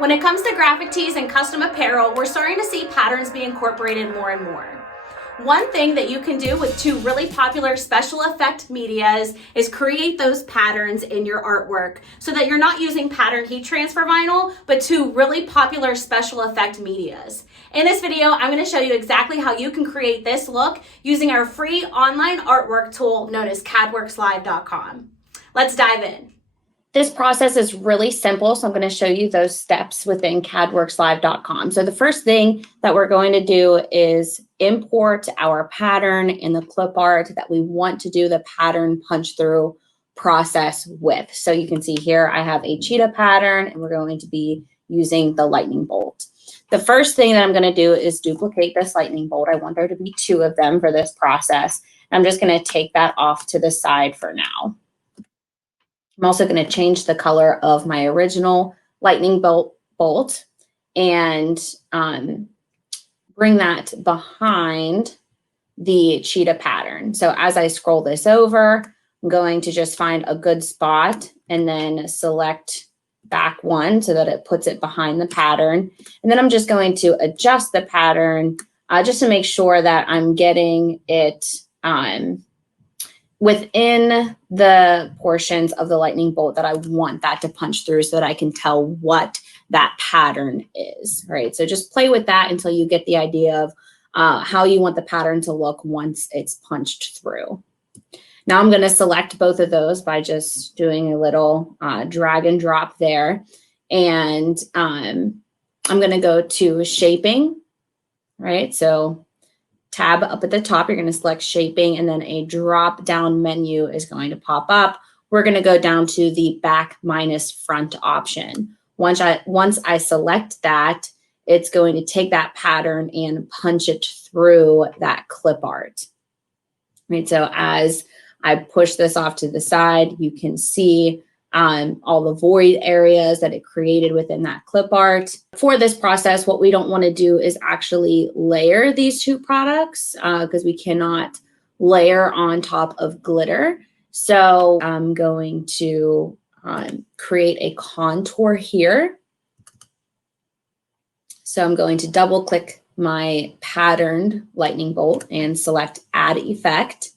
When it comes to graphic tees and custom apparel, we're starting to see patterns be incorporated more and more. One thing that you can do with two really popular special effect medias is create those patterns in your artwork so that you're not using pattern heat transfer vinyl, but two really popular special effect medias. In this video, I'm going to show you exactly how you can create this look using our free online artwork tool known as CadWorxLIVE.com. Let's dive in. This process is really simple, so I'm going to show you those steps within CadWorxLIVE.com. So the first thing that we're going to do is import our pattern in the clip art that we want to do the pattern punch through process with. So you can see here I have a cheetah pattern and we're going to be using the lightning bolt. The first thing that I'm going to do is duplicate this lightning bolt. I want there to be two of them for this process. I'm just going to take that off to the side for now. I'm also going to change the color of my original lightning bolt and bring that behind the cheetah pattern. So as I scroll this over, I'm going to just find a good spot and then select back one so that it puts it behind the pattern. And then I'm just going to adjust the pattern just to make sure that I'm getting it within the portions of the lightning bolt that I want that to punch through so that I can tell what that pattern is, right? So just play with that until you get the idea of how you want the pattern to look once it's punched through. Now I'm going to select both of those by just doing a little drag and drop there. And I'm going to go to shaping, right? So tab up at the top, you're going to select shaping, and then a drop down menu is going to pop up. We're going to go down to the back minus front option. Once I select that, it's going to take that pattern and punch it through that clip art. Right, so as I push this off to the side, you can see all the void areas that it created within that clip art. For this process, what we don't want to do is actually layer these two products because we cannot layer on top of glitter. So I'm going to create a contour here. So I'm going to double click my patterned lightning bolt and select add effect.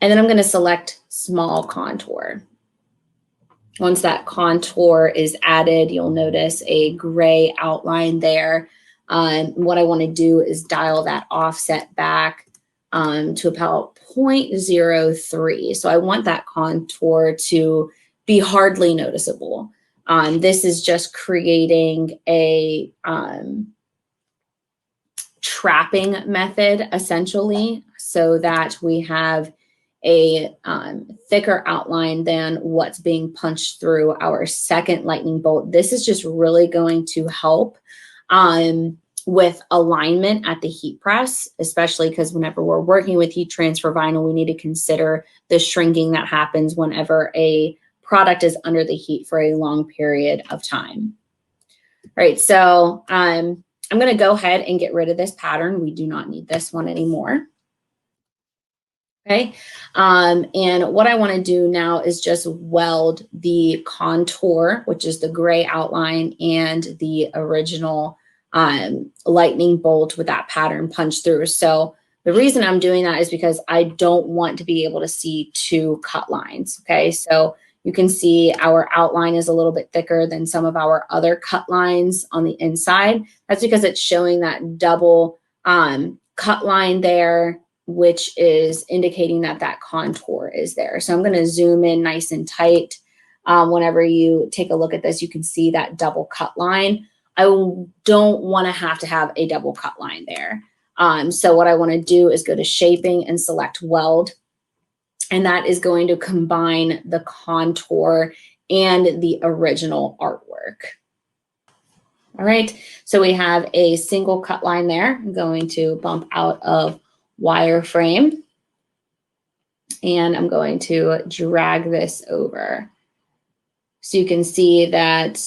And then I'm going to select small contour. Once that contour is added, you'll notice a gray outline there. What I want to do is dial that offset back to about 0.03. So I want that contour to be hardly noticeable. This is just creating a trapping method, essentially, so that we have a thicker outline than what's being punched through our second lightning bolt. This is just really going to help with alignment at the heat press, especially because whenever we're working with heat transfer vinyl, we need to consider the shrinking that happens whenever a product is under the heat for a long period of time. All right, so I'm going to go ahead and get rid of this pattern. We do not need this one anymore. Okay, and what I want to do now is just weld the contour, which is the gray outline, and the original lightning bolt with that pattern punched through. So the reason I'm doing that is because I don't want to be able to see two cut lines. Okay, so you can see our outline is a little bit thicker than some of our other cut lines on the inside. That's because it's showing that double cut line there, which is indicating that that contour is there. So I'm going to zoom in nice and tight. Whenever you take a look at this, you can see that double cut line. I don't want to have a double cut line there. So what I want to do is go to shaping and select weld. And that is going to combine the contour and the original artwork. All right, so we have a single cut line there. I'm going to bump out of wireframe, and I'm going to drag this over. So you can see that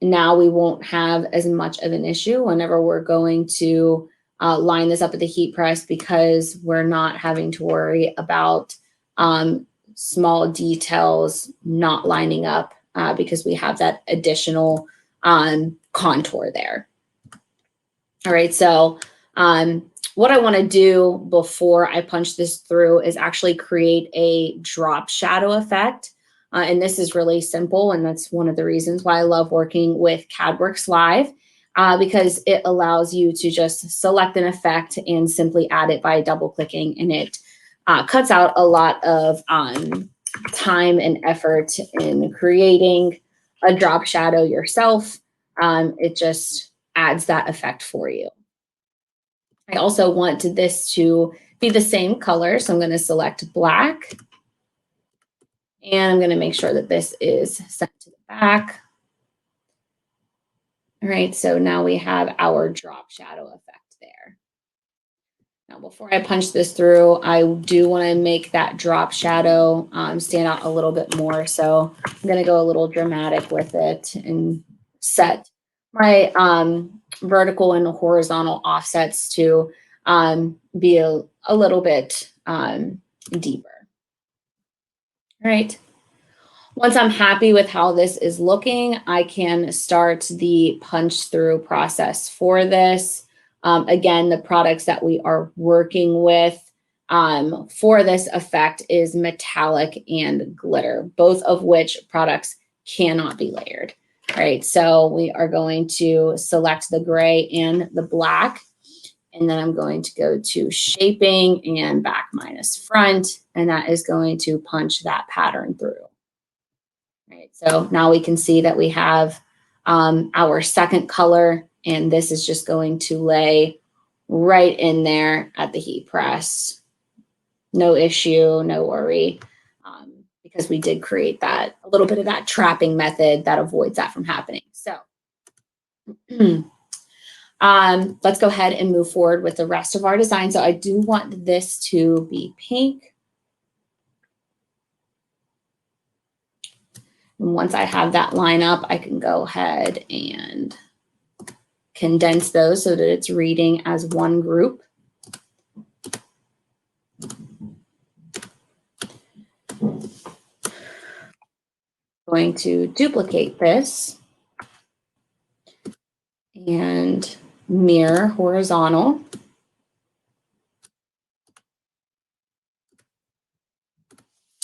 now we won't have as much of an issue whenever we're going to line this up at the heat press, because we're not having to worry about small details not lining up because we have that additional contour there. All right, so what I want to do before I punch this through is actually create a drop shadow effect. And this is really simple, and that's one of the reasons why I love working with CadWorxLIVE, because it allows you to just select an effect and simply add it by double clicking, and it cuts out a lot of time and effort in creating a drop shadow yourself. It just adds that effect for you. I also want this to be the same color, so I'm going to select black. And I'm going to make sure that this is set to the back. All right, so now we have our drop shadow effect there. Now, before I punch this through, I do want to make that drop shadow stand out a little bit more. So I'm going to go a little dramatic with it and set my vertical and horizontal offsets to be a little bit deeper. All right. Once I'm happy with how this is looking, I can start the punch through process for this. Again, the products that we are working with for this effect is metallic and glitter, both of which products cannot be layered. All right, so we are going to select the gray and the black, and then I'm going to go to shaping and back minus front, and that is going to punch that pattern through. Right, so now we can see that we have our second color, and this is just going to lay right in there at the heat press. No issue, no worry, because we did create that, a little bit of that trapping method that avoids that from happening. So let's go ahead and move forward with the rest of our design. So I do want this to be pink. And once I have that line up, I can go ahead and condense those so that it's reading as one group. Going to duplicate this and mirror horizontal.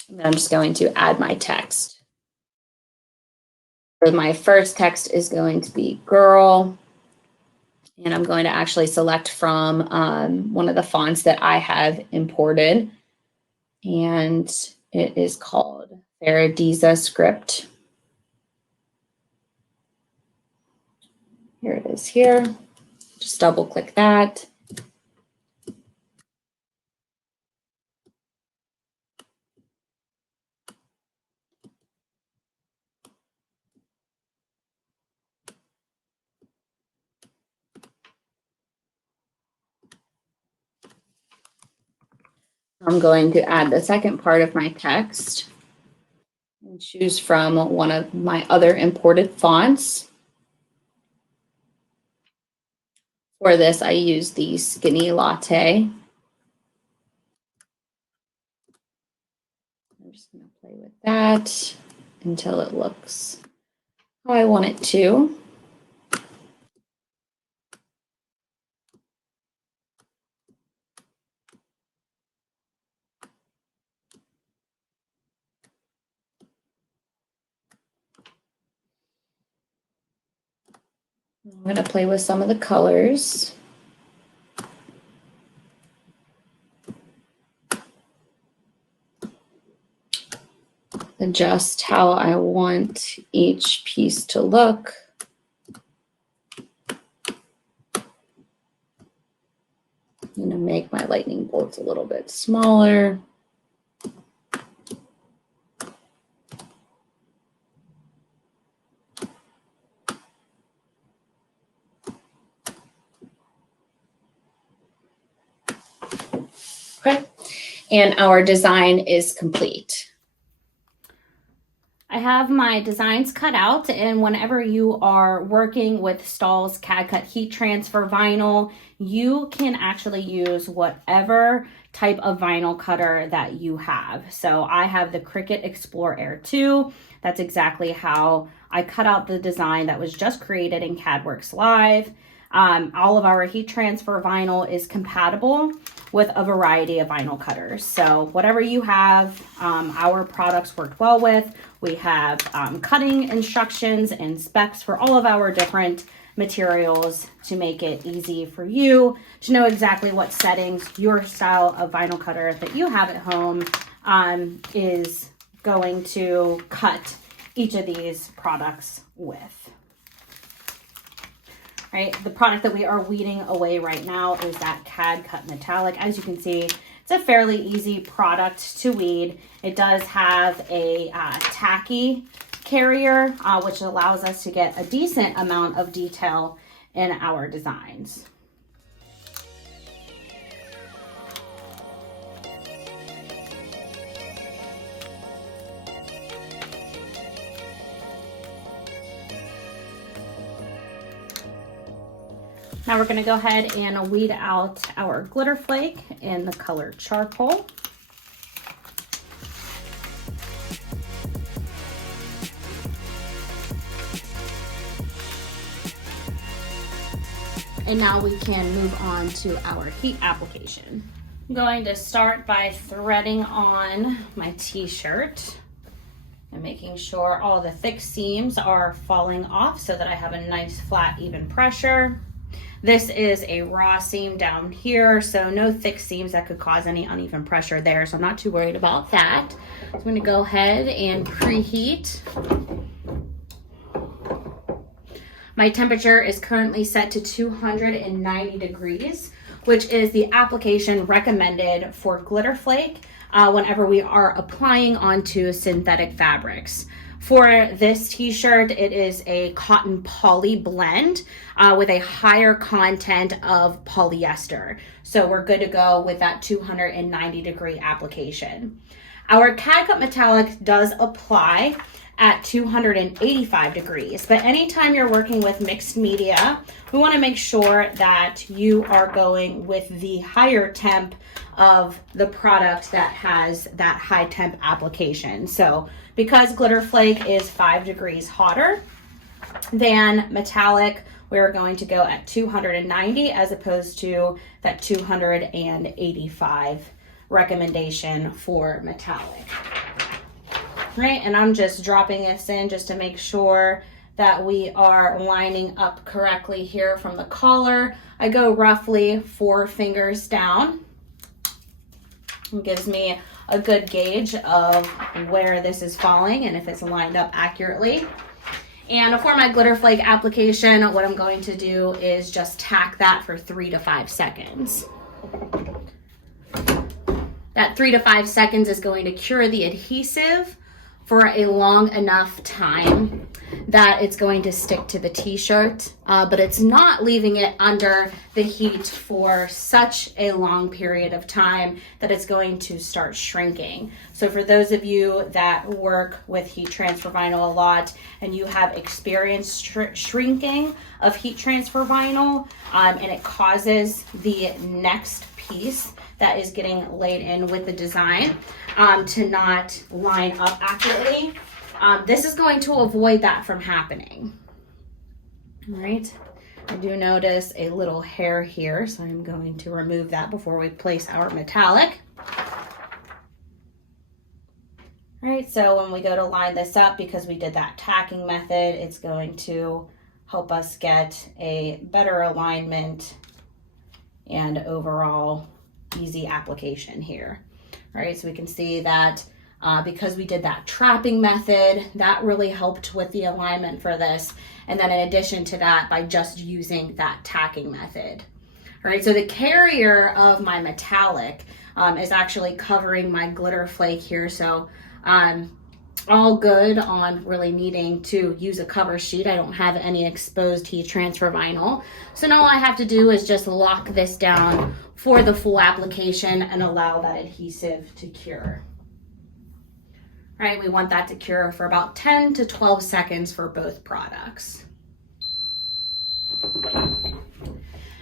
And then I'm just going to add my text. So my first text is going to be girl. And I'm going to actually select from one of the fonts that I have imported. And it is called Faradiza Script. Here it is here. Just double click that. I'm going to add the second part of my text and choose from one of my other imported fonts. For this, I use the Skinny Latte. I'm just going to play with that until it looks how I want it to. I'm going to play with some of the colors. Adjust how I want each piece to look. I'm going to make my lightning bolts a little bit smaller. Okay, and our design is complete. I have my designs cut out, and whenever you are working with Stahls CAD-CUT heat transfer vinyl, you can actually use whatever type of vinyl cutter that you have. So I have the Cricut Explore Air 2. That's exactly how I cut out the design that was just created in CadWorxLIVE. All of our heat transfer vinyl is compatible with a variety of vinyl cutters. So whatever you have, our products work well with. We have cutting instructions and specs for all of our different materials to make it easy for you to know exactly what settings your style of vinyl cutter that you have at home is going to cut each of these products with. Right, the product that we are weeding away right now is that CAD-CUT Mettalic. As you can see, it's a fairly easy product to weed. It does have a tacky carrier, which allows us to get a decent amount of detail in our designs. Now we're going to go ahead and weed out our glitter flake in the color charcoal. And now we can move on to our heat application. I'm going to start by threading on my t-shirt and making sure all the thick seams are falling off so that I have a nice flat even pressure. This is a raw seam down here, so no thick seams that could cause any uneven pressure there, so I'm not too worried about that. So I'm going to go ahead and preheat. My temperature is currently set to 290 degrees, which is the application recommended for glitter flake whenever we are applying onto synthetic fabrics. For this t-shirt, it is a cotton poly blend with a higher content of polyester. So we're good to go with that 290 degree application. Our CAD-CUT Mettalic does apply at 285 degrees, but anytime you're working with mixed media, we want to make sure that you are going with the higher temp of the product that has that high temp application. So because glitter flake is 5 degrees hotter than metallic, we're going to go at 290 as opposed to that 285 recommendation for metallic. Right, and I'm just dropping this in just to make sure that we are lining up correctly here from the collar. I go roughly 4 fingers down. It gives me a good gauge of where this is falling and if it's lined up accurately. And for my glitter flake application, what I'm going to do is just tack that for 3 to 5 seconds. That 3 to 5 seconds is going to cure the adhesive for a long enough time that it's going to stick to the t-shirt, but it's not leaving it under the heat for such a long period of time that it's going to start shrinking. So for those of you that work with heat transfer vinyl a lot and you have experienced shrinking of heat transfer vinyl and it causes the next piece that is getting laid in with the design to not line up accurately, this is going to avoid that from happening. All right, I do notice a little hair here, so I'm going to remove that before we place our metallic. All right, so when we go to line this up, because we did that tacking method, it's going to help us get a better alignment and overall easy application here. All right, so we can see that because we did that trapping method, that really helped with the alignment for this. And then in addition to that, by just using that tacking method. All right, so the carrier of my metallic is actually covering my glitter flake here. So all good on really needing to use a cover sheet. I don't have any exposed heat transfer vinyl. So now all I have to do is just lock this down for the full application and allow that adhesive to cure. right? We want that to cure for about 10 to 12 seconds for both products.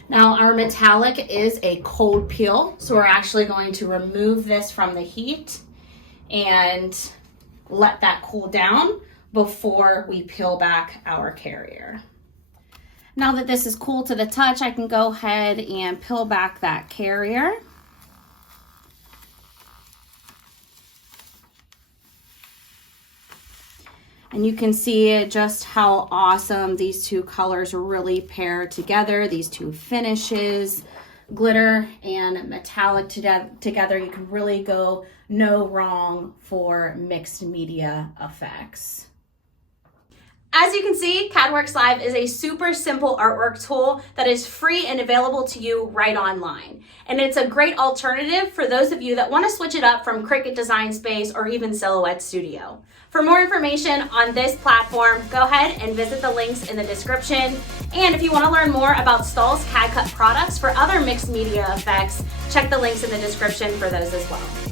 Now our metallic is a cold peel, so we're actually going to remove this from the heat and let that cool down before we peel back our carrier. Now that this is cool to the touch, I can go ahead and peel back that carrier. And you can see just how awesome these two colors really pair together, these two finishes, glitter and metallic together. You can really go no wrong for mixed media effects. As you can see, CadWorxLIVE is a super simple artwork tool that is free and available to you right online. And it's a great alternative for those of you that want to switch it up from Cricut Design Space or even Silhouette Studio. For more information on this platform, go ahead and visit the links in the description. And if you want to learn more about Stahls CAD-CUT products for other mixed media effects, check the links in the description for those as well.